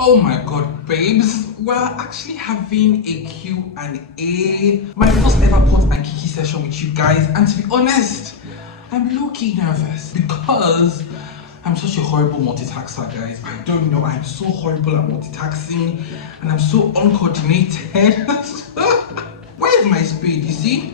Oh my god, babes, we're actually having a Q&A, my first ever pot and kiki session with you guys, and to be honest, I'm low-key nervous because I'm such a horrible multitasker, guys. I don't know, I'm so horrible at multitasking and I'm so uncoordinated. Where is my spade? You see?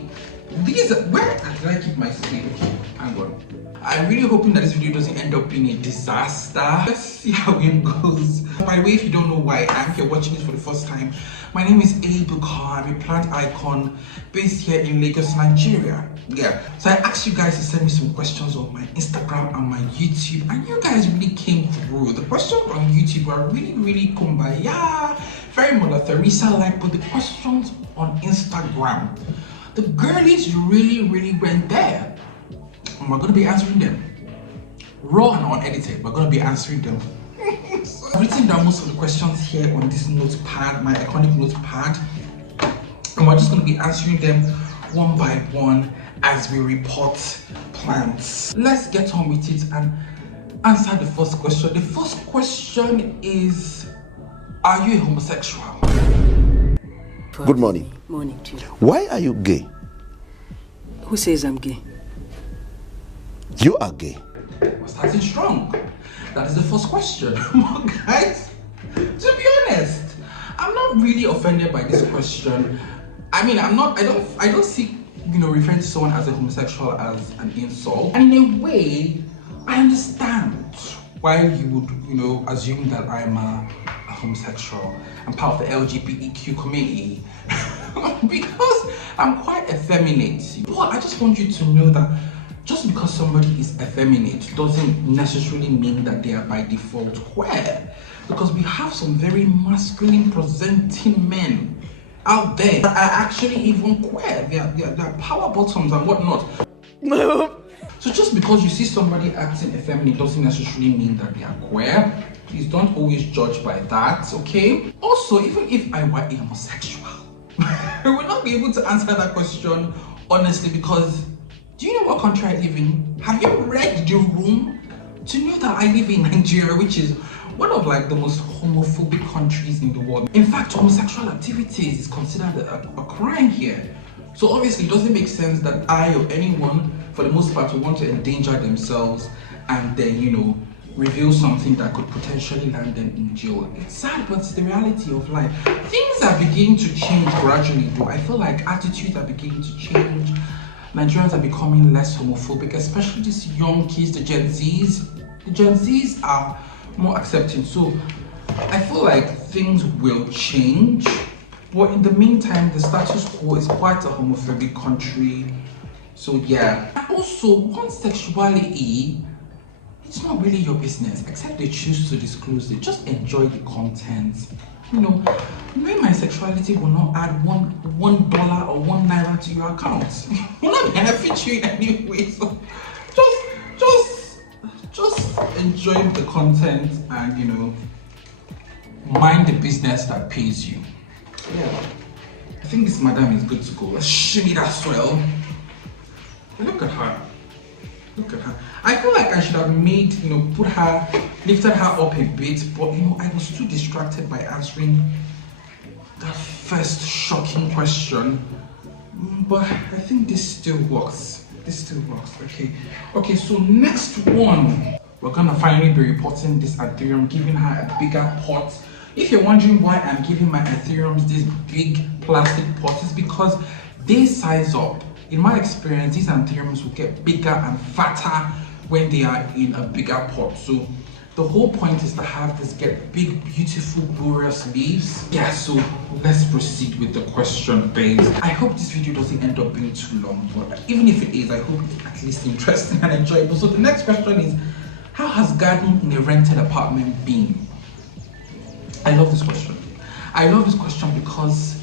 Where did I keep my spade? Okay, hang on. I'm really hoping that this video doesn't end up being a disaster. Let's see how it goes. By the way, if you don't know why I'm here watching this for the first time, my name is Abuka. I'm a plant icon based here in Lagos, Nigeria. Yeah, so I asked you guys to send me some questions on my Instagram and my YouTube, and you guys really came through. The questions on YouTube were really kumbaya, very Mother Teresa like, but the questions on Instagram, the girlies really went there. And we're going to be answering them raw and unedited. We're going to be answering them. So I've written down most of the questions here on this notepad, my iconic notepad, and we're just going to be answering them one by one as we report plants. Let's get on with it and answer the first question. The first question is, are you a homosexual? Good morning. Morning to you. Why are you gay? Who says I'm gay? You are gay. We're starting strong. That is the first question. Guys, to be honest, I'm not really offended by this question. I mean, I don't see, referring to someone as a homosexual as an insult. And in a way, I understand why you would, assume that I'm a homosexual. I'm part of the LGBTQ community. Because I'm quite effeminate. But I just want you to know that just because somebody is effeminate doesn't necessarily mean that they are by default queer. Because we have some very masculine presenting men out there that are actually even queer. They're power bottoms and whatnot. So just because you see somebody acting effeminate doesn't necessarily mean that they are queer. Please don't always judge by that, okay? Also, even if I were a homosexual, I would not be able to answer that question honestly, because do you know what country I live in? Have you read the room to know that I live in Nigeria, which is one of the most homophobic countries in the world? In fact, homosexual activities is considered a crime here. So obviously it doesn't make sense that I or anyone, for the most part, would want to endanger themselves and then, reveal something that could potentially land them in jail. It's sad, but it's the reality of life. Things are beginning to change gradually though. I feel like attitudes are beginning to change. Nigerians are becoming less homophobic, especially these young kids, the Gen Zs. The Gen Zs are more accepting. So I feel like things will change. But in the meantime, the status quo is quite a homophobic country. So yeah. Also, one's sexuality, it's not really your business, except they choose to disclose it. Just enjoy the content. Me, my sexuality will not add $1 or $1 to your account. Will not benefit you in any way. So just enjoy the content and mind the business that pays you. Yeah. I think this madam is good to go. Let's shimmy that swell. Look at her. Look at her. I feel like I should have made, lifted her up a bit, but I was too distracted by answering that first shocking question. But I think this still works. Okay, so next one. We're gonna finally be reporting this Ethereum, giving her a bigger pot. If you're wondering why I'm giving my Ethereums this big plastic pot, it's because they size up. In my experience, these Ethereums will get bigger and fatter when they are in a bigger pot. So the whole point is to have this get big, beautiful, glorious leaves. Yeah, so let's proceed with the question, babes. I hope this video doesn't end up being too long, but even if it is, I hope it's at least interesting and enjoyable. So the next question is, how has gardening in a rented apartment been? I love this question. I love this question because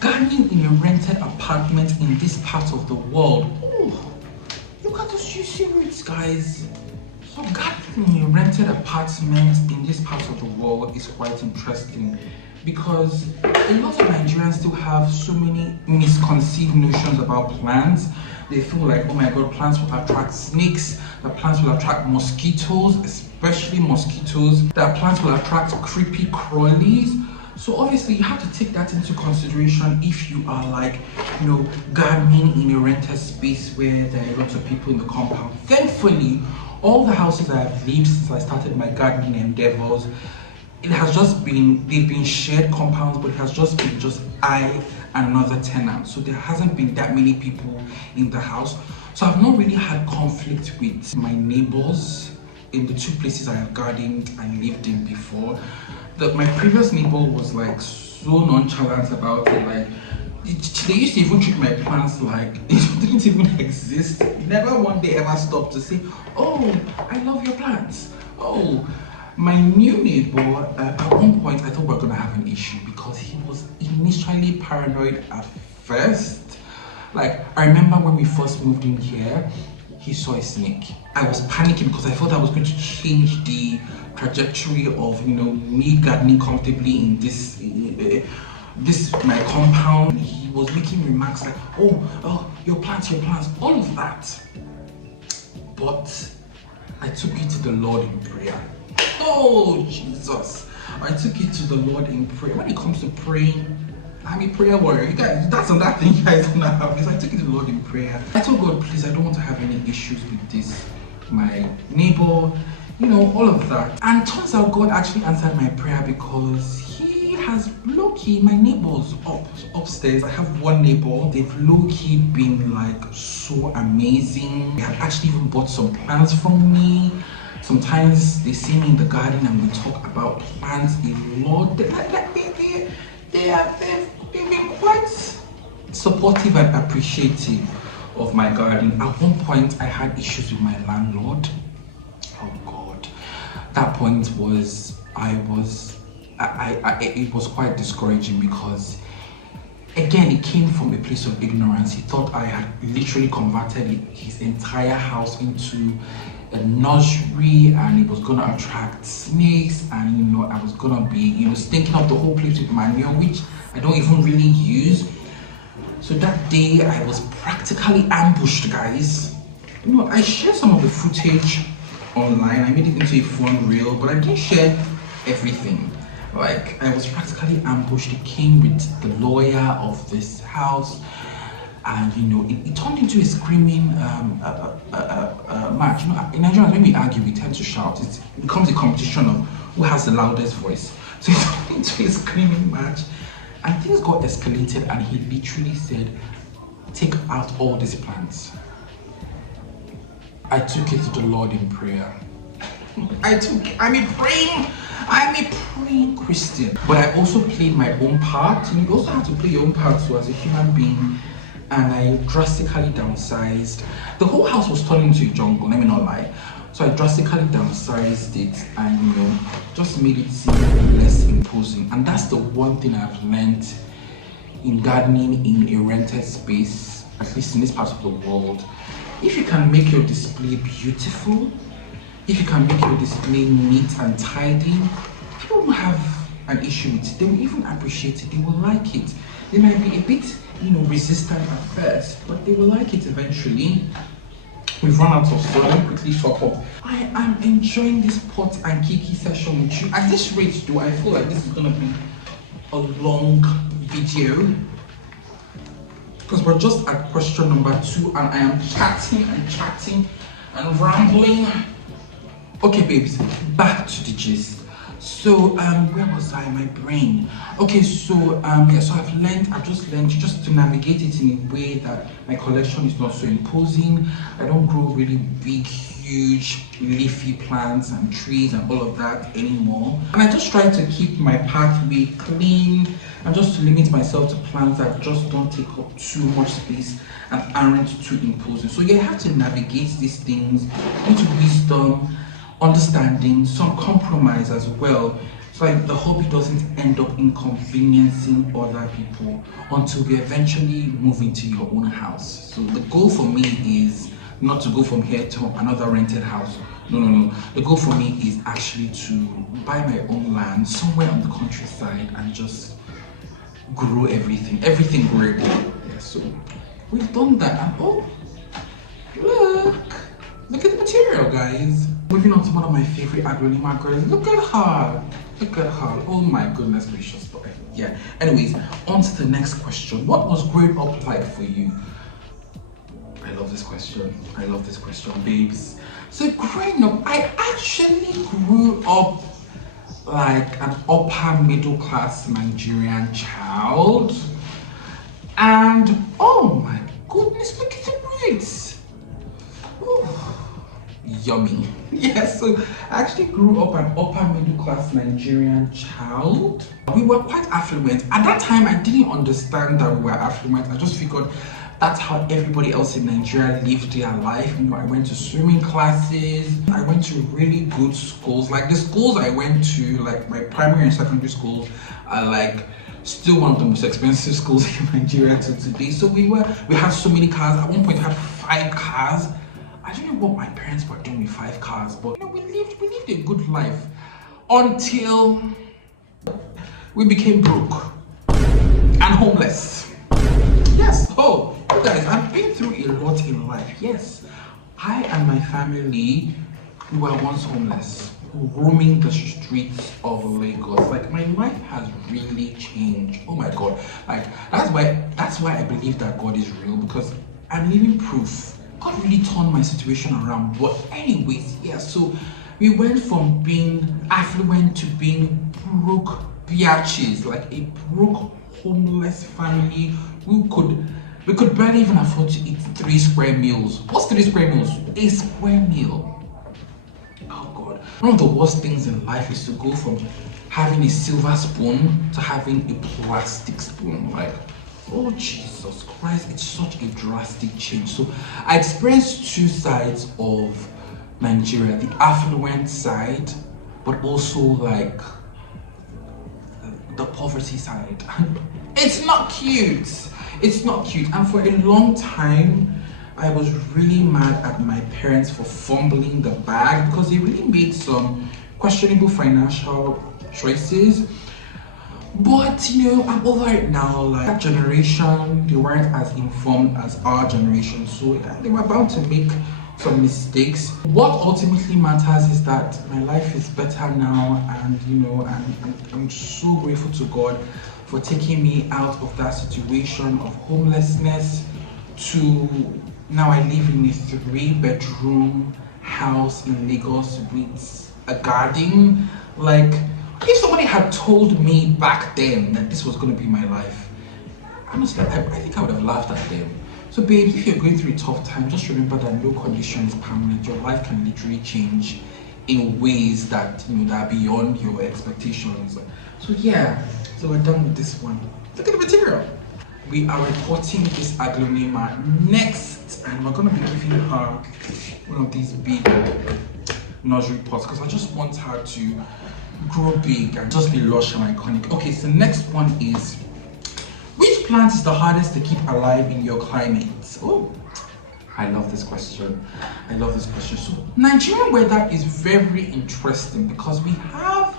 gardening in a rented apartment in this part of the world, look at those juicy roots, guys. So gardening in a rented apartment in this part of the world is quite interesting because a lot of Nigerians still have so many misconceived notions about plants. They feel like, oh my god, plants will attract snakes, the plants will attract mosquitoes, especially mosquitoes. That plants will attract creepy crawlies. So obviously you have to take that into consideration if you are like, gardening in a rented space where there are lots of people in the compound. Thankfully, all the houses I have lived since I started my gardening endeavors, they've been shared compounds, but it has just been I and another tenant. So there hasn't been that many people in the house. So I've not really had conflict with my neighbors in the two places I have gardened and lived in before. My previous neighbor was like so nonchalant about it. Like they used to even treat my plants like it didn't even exist. Never one day ever stopped to say, "Oh, I love your plants." Oh, my new neighbor, at one point I thought we were gonna have an issue because he was initially paranoid at first. Like I remember when we first moved in here, he saw a snake. I was panicking because I thought I was going to change the trajectory of me gardening comfortably in this my compound. He was making remarks like, oh, your plants, all of that. But I took it to the Lord in prayer. Oh Jesus, I took it to the Lord in prayer. When it comes to praying, I'm a prayer warrior. You guys, that's another thing you guys don't have. Because I took it to the Lord in prayer. I told God, please, I don't want to have any issues with this, my neighbor, all of that. And turns out God actually answered my prayer because he has low-key, my neighbors upstairs. I have one neighbor. They've low-key been like so amazing. They have actually even bought some plants from me. Sometimes they see me in the garden and we talk about plants a lot. They've been quite supportive and appreciative of my garden. At one point, I had issues with my landlord. Oh God, that point was it was quite discouraging because again it came from a place of ignorance. He thought I had literally converted his entire house into a nursery and it was gonna attract snakes, and I was gonna be stinking up the whole place with manure, which I don't even really use. So that day I was practically ambushed, guys. I shared some of the footage online. I made it into a fun reel, but I didn't share everything. Like I was practically ambushed. It came with the lawyer of this house, and it turned into a screaming match. In Nigeria, when we argue, we tend to shout. It becomes a competition of who has the loudest voice. So it turned into a screaming match, and things got escalated. And he literally said, "Take out all these plants." I took it to the Lord in prayer. I'm a praying Christian, but I also played my own part. And you also have to play your own part too as a human being. And I drastically downsized. The whole house was turned into a jungle, let me not lie. So I drastically downsized it and just made it seem less imposing. And that's the one thing I've learned in gardening in a rented space, at least in this part of the world. If you can make your display beautiful, if you can make your display neat and tidy, people won't have an issue with it. They will even appreciate it. They will like it. They might be a bit, resistant at first, but they will like it eventually. We've run out of stuff. Let me quickly top up. I am enjoying this pot and kiki session with you. At this rate, though, I feel like this is gonna be a long video because we're just at question number 2, and I am chatting and rambling. Okay, babes, back to the gist. So where was I? My brain. Okay, so so I've just learned just to navigate it in a way that my collection is not so imposing. I don't grow really big, huge leafy plants and trees and all of that anymore. And I just try to keep my pathway clean and just to limit myself to plants that just don't take up too much space and aren't too imposing. So you have to navigate these things with wisdom, understanding, some compromise as well, so like the hobby doesn't end up inconveniencing other people until we eventually move into your own house. So the goal for me is not to go from here to another rented house. No. The goal for me is actually to buy my own land somewhere on the countryside and just grow everything growable. Yeah, so we've done that, and look at the material, guys. Moving on to one of my favorite agronomer girls. Look at her. Look at her. Oh my goodness gracious. But yeah. Anyways, on to the next question. What was growing up like for you? I love this question. I love this question, babes. So growing up, I actually grew up like an upper middle class Nigerian child. And oh my goodness, look at the braids. Ooh, yummy. Yeah, so I actually grew up an upper middle class Nigerian child. We were quite affluent. At that time, I didn't understand that we were affluent. I just figured that's how everybody else in Nigeria lived their life. You know, I went to swimming classes. I went to really good schools. Like the schools I went to, like my primary and secondary schools, are like still one of the most expensive schools in Nigeria to today. So we had so many cars. At one point, we had 5 cars. I don't know what my parents were doing with 5 cars, but you know, we lived a good life until we became broke and homeless. Yes. Oh, you guys, I've been through a lot in life. Yes, I and my family, we were once homeless, roaming the streets of Lagos. Like my life has really changed. Oh my God! Like that's why I believe that God is real, because I'm living proof. God really turned my situation around. But anyways, yeah. So we went from being affluent to being broke biatches, like a broke homeless family. We could barely even afford to eat 3 square meals. What's 3 square meals? A square meal. Oh God. One of the worst things in life is to go from having a silver spoon to having a plastic spoon. Like, oh Jesus Christ, it's such a drastic change. So I experienced 2 sides of Nigeria, the affluent side, but also like the poverty side. It's not cute. It's not cute. And for a long time, I was really mad at my parents for fumbling the bag, because they really made some questionable financial choices. But you know, I'm over it now. Like that generation, they weren't as informed as our generation, so they were bound to make some mistakes. What ultimately matters is that my life is better now, and you know, I'm so grateful to God for taking me out of that situation of homelessness to now I live in a 3-bedroom house in Lagos with a garden. Like, if somebody had told me back then that this was going to be my life, honestly, I think I would have laughed at them. So babes, if you're going through a tough time, just remember that no condition is permanent. Your life can literally change in ways that, you know, that are beyond your expectations. So yeah, so we're done with this one. Look at the material. We are reporting this aglonema next, and we're going to be giving her one of these big nursery pots, because I just want her to grow big and just be lush and iconic. Okay, so the next one is, which plant is the hardest to keep alive in your climate? Oh, I love this question. I love this question. So Nigerian weather is very interesting because we have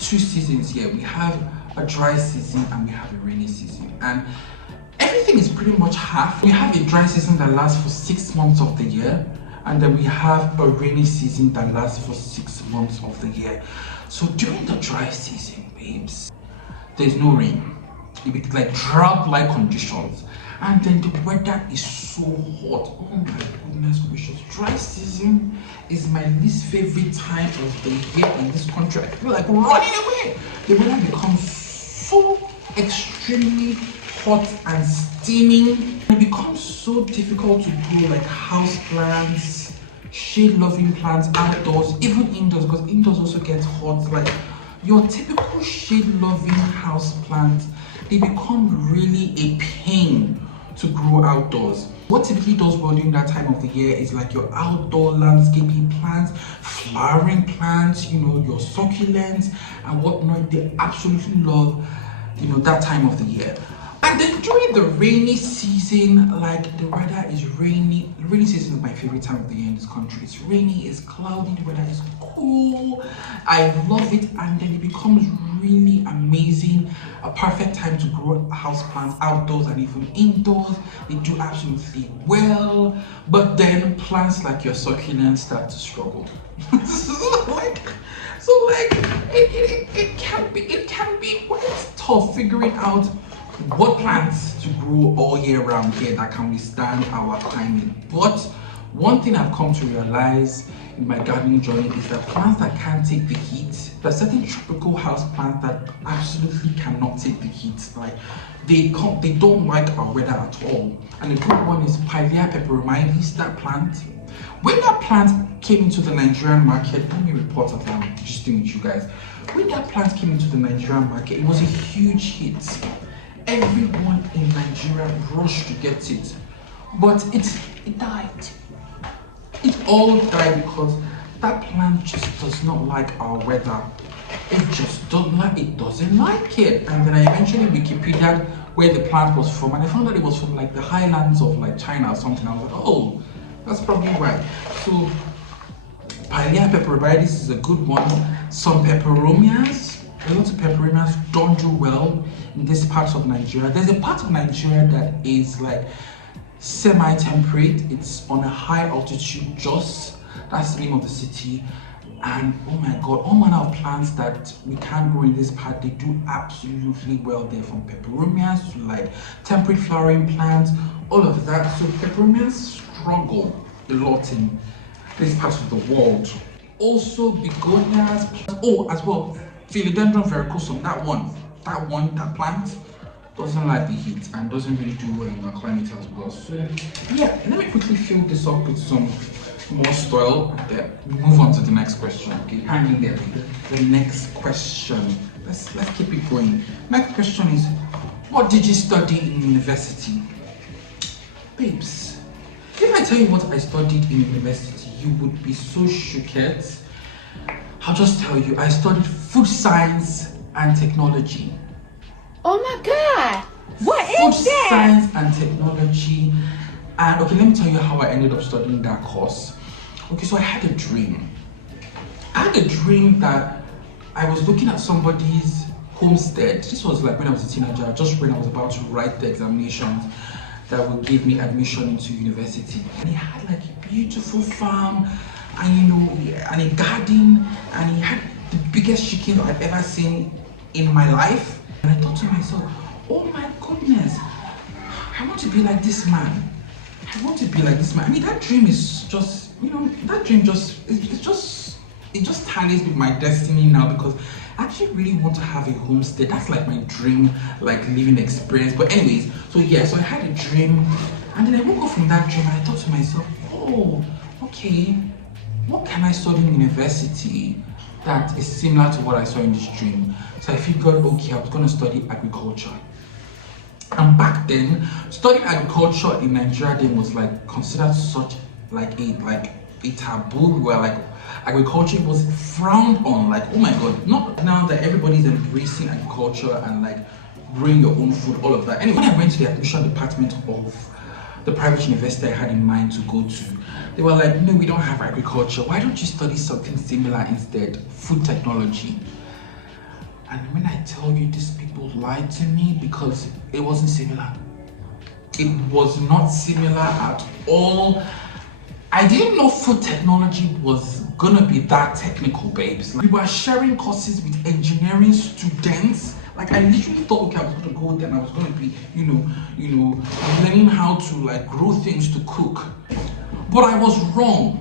2 seasons here. We have a dry season and we have a rainy season, and everything is pretty much half. We have a dry season that lasts for 6 months of the year, and then we have a rainy season that lasts for 6 months of the year. So during the dry season, babes, there's no rain. It's like drought-like conditions, and then the weather is so hot. Oh my goodness gracious. Dry season is my least favorite time of the year in this country. I feel like running away. The weather becomes so extremely hot and steaming. It becomes so difficult to grow like house plants, shade-loving plants outdoors, even indoors, because indoors also gets hot. Like your typical shade-loving house plants, they become really a pain to grow outdoors. What typically does well during that time of the year is like your outdoor landscaping plants, flowering plants, you know, your succulents and whatnot. They absolutely love, you know, that time of the year. And then during the rainy season, like the weather is rainy. The rainy season is my favorite time of the year in this country. It's rainy, it's cloudy, the weather is cool. I love it, and then it becomes really amazing, a perfect time to grow houseplants outdoors and even indoors. They do absolutely well, but then plants like your succulents start to struggle. It can be quite tough figuring out what plants to grow all year round here that can withstand our climate. But one thing I've come to realize in my gardening journey is that plants that can't take the heat, there are certain tropical house plants that absolutely cannot take the heat. Like they don't like our weather at all. And a good one is Pilea peperomidis, that plant. When that plant came into the Nigerian market, let me report that I'm just doing with you guys. When that plant came into the Nigerian market, it was a huge hit. Everyone in Nigeria rushed to get it, but it died. It all died because that plant just does not like our weather. It just doesn't like it. And then I eventually Wikipedia'd where the plant was from, and I found that it was from like the highlands of like China or something. I was like, oh, that's probably right. So Pilea peperomidis is a good one. Some peperomias, a lot of peperomias don't do well in this part of Nigeria. There's a part of Nigeria that is like semi-temperate. It's on a high altitude, Jos. That's the name of the city. And oh my god, all manner of plants that we can't grow in this part, they do absolutely well there, from peperomias to like temperate flowering plants, all of that. So peperomias struggle a lot in this part of the world. Also begonias, oh as well, philodendron verrucosum, that plant doesn't like the heat and doesn't really do well in our climate as well. So yeah, let me quickly fill this up with some more soil. There. Move on to the next question. Okay, hang in there. The next question. Let's keep it going. Next question is, what did you study in university? Babes, if I tell you what I studied in university, you would be so shocked. I'll just tell you, I studied food science and technology. Oh my god! What is Food that? science and technology. And okay, let me tell you how I ended up studying that course. Okay, so I had a dream. I had a dream that I was looking at somebody's homestead. This was like when I was a teenager, just when I was about to write the examinations that would give me admission into university. And he had like a beautiful farm, and and a garden, and he had the biggest chicken I've ever seen in my life. And I thought to myself, oh my goodness, I want to be like this man. I want to be like this man. I mean, that dream is just, that dream it just tallies with my destiny now, because I actually really want to have a homestead. That's like my dream, like living experience. But anyways, so yeah, so I had a dream, and then I woke up from that dream and I thought to myself, oh, okay, what can I study in university that is similar to what I saw in this dream? So I figured, okay, I was going to study agriculture. And back then, studying agriculture in Nigeria then was like considered such like a taboo, where like agriculture was frowned on. Like, oh my god, not now that everybody's embracing agriculture and like growing your own food, all of that. Anyway, when I went to the admission department of the private university I had in mind to go to, they were like, no, we don't have agriculture. Why don't you study something similar instead? Food technology. And when I tell you, these people lied to me, because it wasn't similar. It was not similar at all. I didn't know food technology was gonna be that technical, babes. Like, we were sharing courses with engineering students. Like, I literally thought, okay, I was gonna go there and I was gonna be, learning how to like grow things to cook. But I was wrong.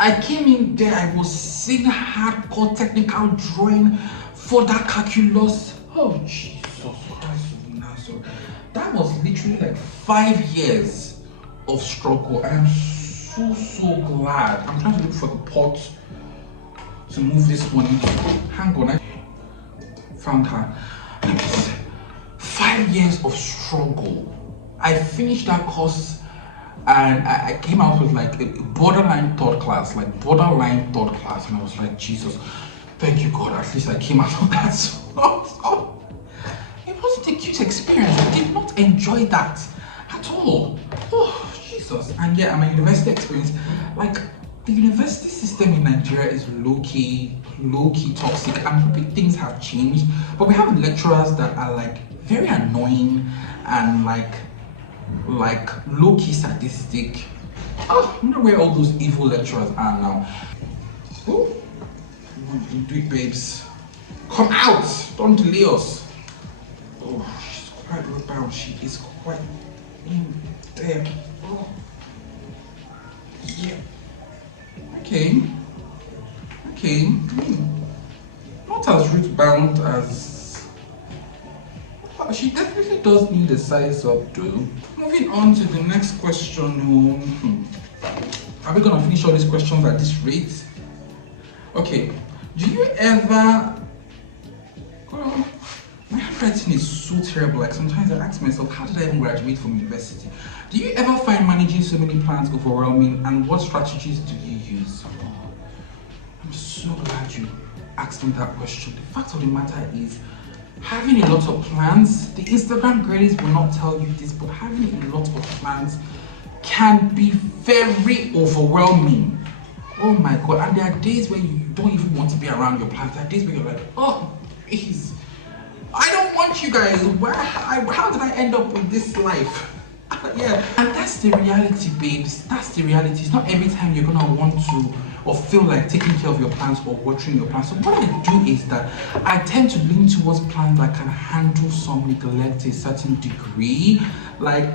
I came in there, I was seeing hardcore technical drawing for that calculus. Oh Jesus Christ of Nazareth. That was literally like 5 years of struggle. And I'm so glad. I'm trying to look for the pot to move this one into. Hang on, I found her. 5 years of struggle. I finished that course and I came out with like a borderline third class, and I was like, Jesus, thank you God, at least I came out of that. So it wasn't a cute experience. I did not enjoy that at all. Oh Jesus. And yeah, my university experience, like the university system in Nigeria is low-key toxic. I'm hoping things have changed, but we have lecturers that are like very annoying and like low-key sadistic. Oh, you know where all those evil lecturers are now. Oh, do it, babes. Come out! Don't delay us. Oh, she's quite rebound. She is quite in there. Oh, yeah. Okay. Not as root bound as. But she definitely does need a size up, though. Moving on to the next question. Are we gonna finish all these questions at this rate? Okay. Do you ever? Well, my handwriting is so terrible. Like sometimes I ask myself, how did I even graduate from university? Do you ever find managing so many plants overwhelming, and what strategies do you use? Oh, I'm so glad you asked me that question. The fact of the matter is, having a lot of plants, the Instagram girlies will not tell you this, but having a lot of plants can be very overwhelming. Oh my god, and there are days when you don't even want to be around your plants. There are days where you're like, oh, please, I don't want you guys. How did I end up with this life? Yeah, and that's the reality, babes. That's the reality. It's not every time you're gonna want to or feel like taking care of your plants or watering your plants. So what I do is that I tend to lean towards plants that can handle some neglect to a certain degree. Like,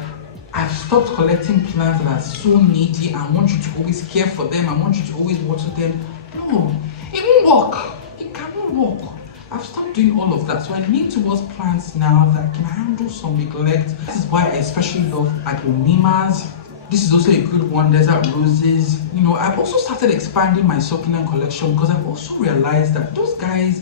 I've stopped collecting plants that are so needy. I want you to always care for them. I want you to always water them. No, it won't work. It cannot work. I've stopped doing all of that. So I lean towards plants now that can handle some neglect. This is why I especially love aglonemas. This is also a good one, desert roses. You know, I've also started expanding my succulent collection because I've also realized that those guys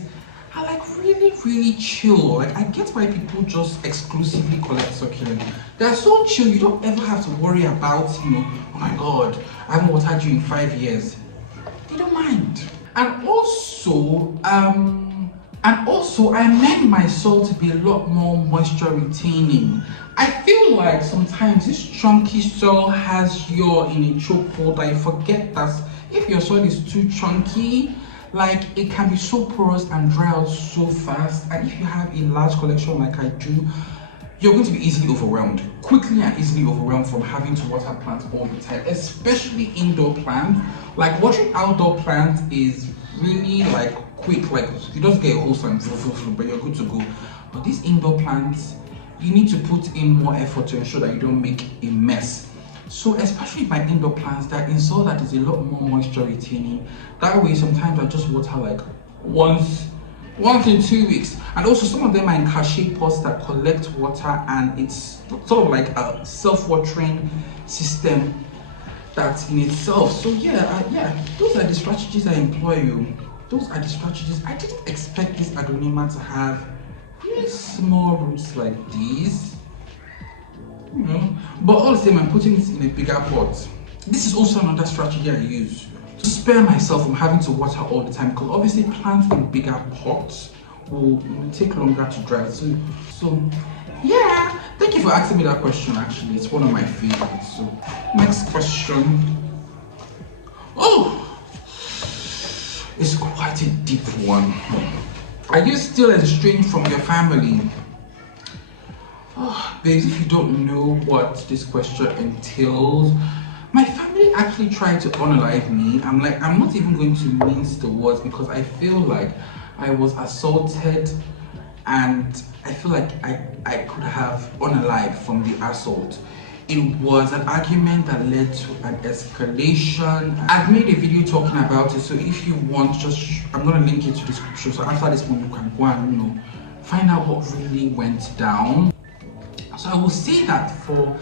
are like really chill. Like, I get why people just exclusively collect succulent. They're so chill, you don't ever have to worry about, you know, oh my god, I haven't watered you in 5 years. They don't mind. And also I meant my soil to be a lot more moisture retaining. I feel like sometimes this chunky soil has you in a chokehold that you forget that if your soil is too chunky, like, it can be so porous and dry out so fast. And if you have a large collection like I do, you're going to be easily overwhelmed, quickly and easily overwhelmed from having to water plants all the time, especially indoor plants. Like, watering outdoor plants is really like quick, like you just get a hose and but you're good to go. But these indoor plants, you need to put in more effort to ensure that you don't make a mess. So especially my indoor plants, that in soil that is a lot more moisture retaining. That way sometimes I just water like once in 2 weeks. And also some of them are in cachet pots that collect water, and it's sort of like a self-watering system that's in itself. So yeah, those are the strategies I employ. Those are the strategies. I didn't expect this aglonema to have really small roots like these. You know, but all the same, I'm putting it in a bigger pot. This is also another strategy I use to spare myself from having to water all the time, because obviously plants in bigger pots will take longer to dry. So yeah, thank you for asking me that question. Actually, it's one of my favorites. So next question. Oh, it's quite a deep one. Are you still estranged from your family? Oh, babes, if you don't know what this question entails, my family actually tried to unalive me. I'm not even going to mince the words, because I feel like I was assaulted, and I feel like I could have unalived from the assault. It was an argument that led to an escalation. I've made a video talking about it, so if you want, I'm gonna link it to the description. So after this one, you can go and, you know, find out what really went down. So I will say that for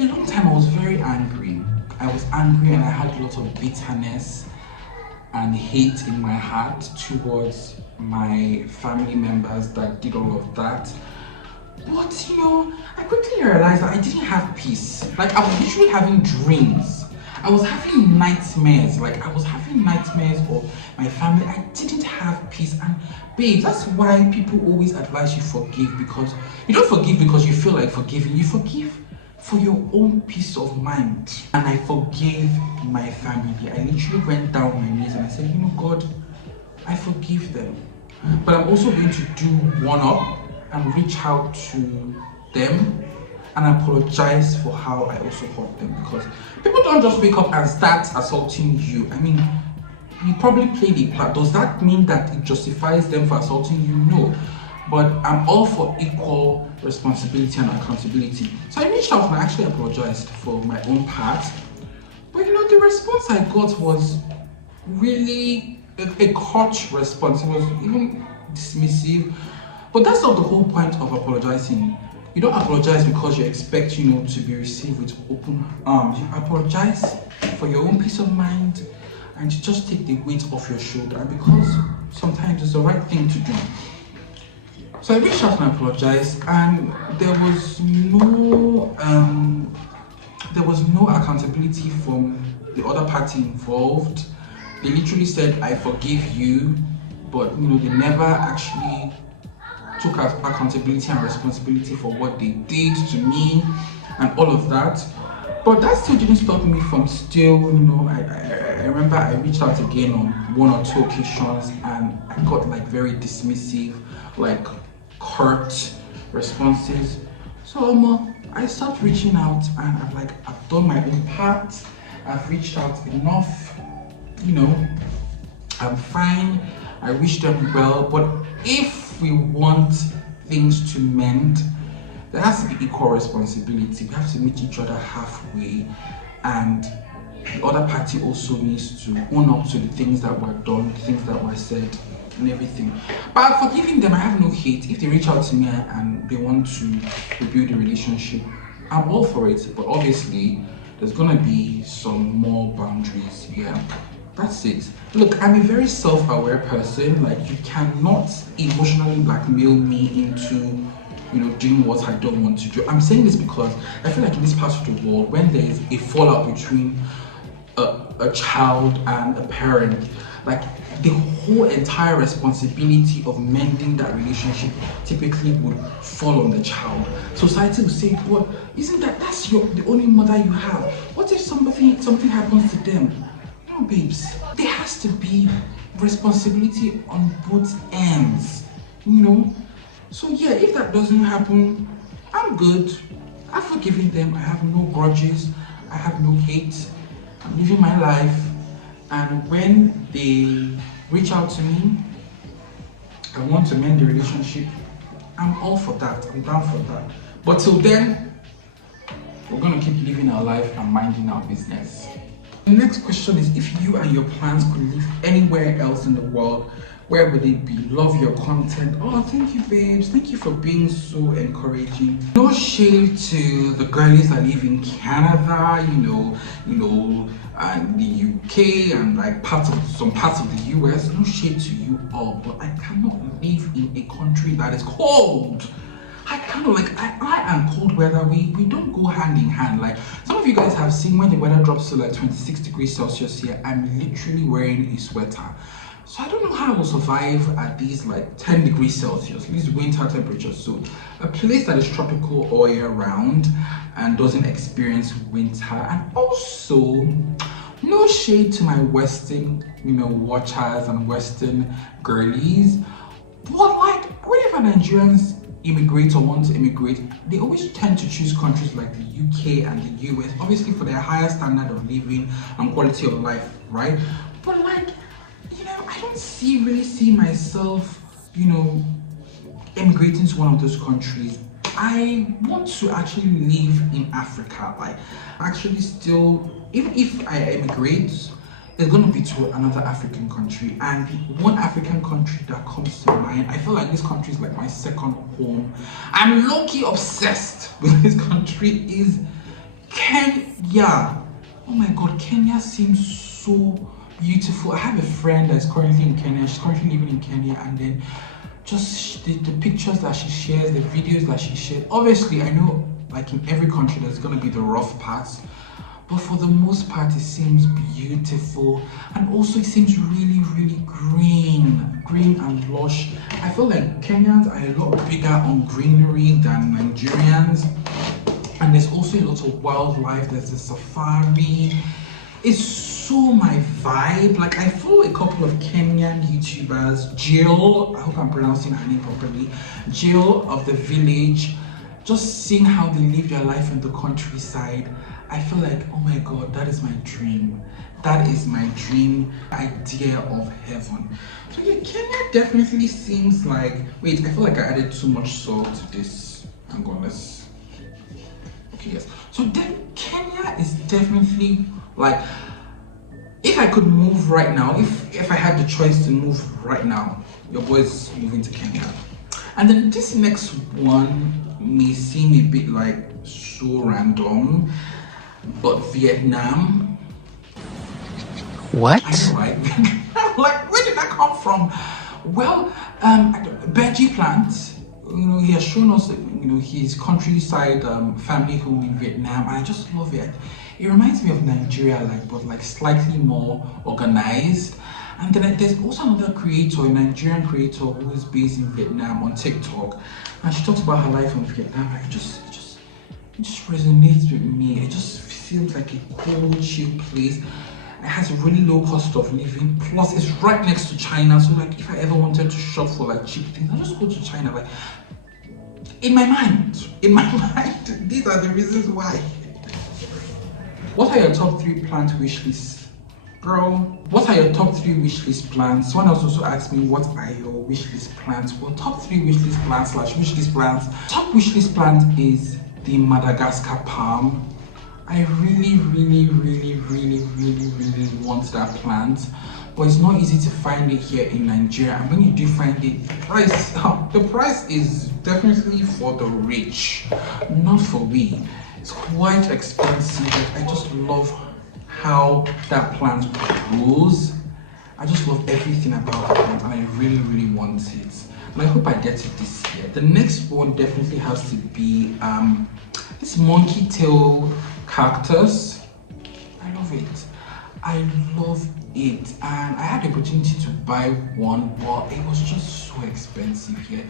a long time I was very angry. I was angry and I had a lot of bitterness and hate in my heart towards my family members that did all of that. But you know, I quickly realized that I didn't have peace. Like, I was literally having dreams. I was having nightmares. Like, I was having nightmares of my family. I didn't have peace. And babe, that's why people always advise you forgive, because you don't forgive because you feel like forgiving. You forgive for your own peace of mind. And I forgave my family. I literally went down my knees and I said, you know, God, I forgive them. But I'm also going to do one up and reach out to them and apologize for how I also hurt them, because people don't just wake up and start assaulting you. I mean, you probably played a part. Does that mean that it justifies them for assaulting you? No. But I'm all for equal responsibility and accountability. So I reached out and I actually apologized for my own part. But you know, the response I got was really a curt response. It was even dismissive. But that's not the whole point of apologizing. You don't apologize because you expect, you know, to be received with open arms. You apologize for your own peace of mind and you just take the weight off your shoulder, and because sometimes it's the right thing to do. So I reached out and apologized, and there was no accountability from the other party involved. They literally said, I forgive you, but you know, they never actually took accountability and responsibility for what they did to me and all of that. But that still didn't stop me from still, you know, I remember I reached out again on 1 or 2 occasions and I got like very dismissive, like curt responses. So I stopped reaching out and I've done my own part. I've reached out enough, you know, I'm fine. I wish them well, but if we want things to mend, there has to be equal responsibility. We have to meet each other halfway, and the other party also needs to own up to the things that were done, the things that were said, and everything. But forgiving them, I have no hate. If they reach out to me and they want to rebuild a relationship, I'm all for it. But obviously, there's gonna be some more boundaries. Yeah, that's it. Look, I'm a very self-aware person. Like, you cannot emotionally blackmail me into, you know, doing what I don't want to do. I'm saying this because I feel like in this part of the world, when there is a fallout between a child and a parent, like the whole entire responsibility of mending that relationship typically would fall on the child. Society will say, but isn't that's the only mother you have? What if something happens to them? No, babes, there has to be responsibility on both ends, you know? So yeah, if that doesn't happen, I'm good. I've forgiven them. I have no grudges. I have no hate. I'm living my life. And when they reach out to me, I want to mend the relationship, I'm all for that. I'm down for that. But till then, we're going to keep living our life and minding our business. The next question is, if you and your plants could live anywhere else in the world, where would it be? Love your content. Oh, thank you, babes. Thank you for being so encouraging. No shade to the girlies that live in Canada, you know, and the UK and like some parts of the US. No shade to you all, but I cannot live in a country that is cold. I and cold weather, we don't go hand in hand. Like, some of you guys have seen when the weather drops to like 26 degrees Celsius here, I'm literally wearing a sweater. So I don't know how I will survive at these like 10 degrees Celsius, these winter temperatures. So a place that is tropical all year round and doesn't experience winter. And also, no shade to my Western, you know, watchers and Western girlies, but like, whenever Nigerians immigrate or want to immigrate, they always tend to choose countries like the UK and the US, obviously for their higher standard of living and quality of life, right? But like, you know, I don't really see myself, you know, immigrating to one of those countries. I want to actually live in Africa. Like, actually still, even if I immigrate, it's going to be to another African country. And one African country that comes to mind, I feel like this country is like my second home. I'm low-key obsessed with this country, is Kenya. Oh my God, Kenya seems so beautiful. I have a friend that's currently in Kenya. She's currently living in Kenya, and then just the pictures that she shares, the videos that she shares. Obviously, I know like in every country there's going to be the rough parts, but for the most part it seems beautiful, and also it seems really green and lush. I feel like Kenyans are a lot bigger on greenery than Nigerians. And there's also a lot of wildlife. There's the safari. It's so my vibe. Like, I follow a couple of Kenyan YouTubers. Jill, I hope I'm pronouncing her name properly. Jill of the Village. Just seeing how they live their life in the countryside. I feel like, oh my God, that is my dream. That is my dream idea of heaven. So yeah, Kenya definitely seems like, wait, I feel like I added too much salt to this. Hang on, let's, okay, yes. So Kenya is definitely like, if I could move right now, if I had the choice to move right now, your boy's moving to Kenya. And then this next one may seem a bit like so random, but Vietnam. What? I know, right? Like, where did that come from? Well, veggie plants. You know, he has shown us, you know, his countryside family home in Vietnam, and I just love it. It reminds me of Nigeria, like, but like slightly more organized. And then there's also another creator, a Nigerian creator who is based in Vietnam on TikTok, and she talks about her life in Vietnam. Like, it just resonates with me. It just feels like a cool, chill place. It has a really low cost of living. Plus, it's right next to China. So, like, if I ever wanted to shop for like cheap things, I just go to China. Like, in my mind, these are the reasons why. What are your top 3 plant wish lists? Girl, what are your top 3 wish list plants? Someone else also asked me, what are your wish list plants? Well, top 3 wish list plants / wish list plants. Top wish list plant is the Madagascar palm. I really want that plant, but it's not easy to find it here in Nigeria. And when you do find it, the price is definitely for the rich, not for we. It's quite expensive. I just love how that plant grows. I just love everything about the plant, and I really want it. And I hope I get it this year. The next one definitely has to be this monkey tail cactus. I love it. I love it, and I had the opportunity to buy one, but it was just so expensive here.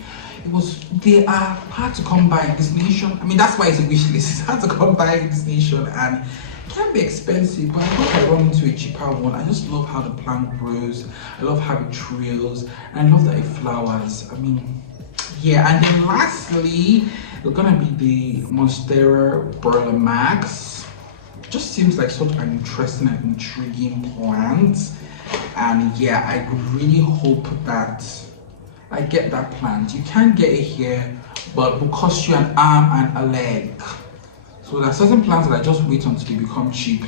They are hard to come by in this nation. I mean, that's why it's a wish list. It's hard to come by in this nation, and it can be expensive, but I hope I run into a cheaper one. I just love how the plant grows. I love how it trails, and I love that it flowers. I mean, yeah. And then lastly, it's gonna be the Monstera Burlamax. Just seems like such an interesting and intriguing plant, and yeah, I really hope that I get that plant. You can get it here, but it will cost you an arm and a leg. So there are certain plants that I just wait until they become cheap,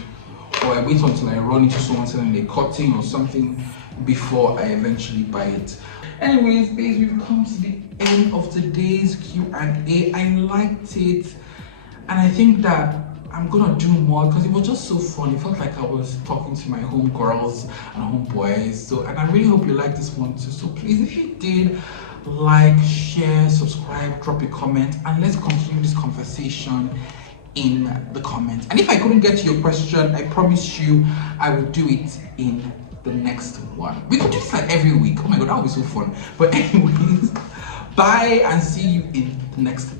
or I wait until I run into someone selling a cutting or something before I eventually buy it. Anyways, guys, we've come to the end of today's Q&A. I liked it, and I think that I'm gonna do more because it was just so fun. It felt like I was talking to my homegirls and homeboys. So, and I really hope you liked this one too. So please, if you did, like, share, subscribe, drop a comment, and let's continue this conversation in the comments. And if I couldn't get to your question, I promise you I will do it in the next one. We could do this like every week. Oh my God, that would be so fun. But anyways, bye, and see you in the next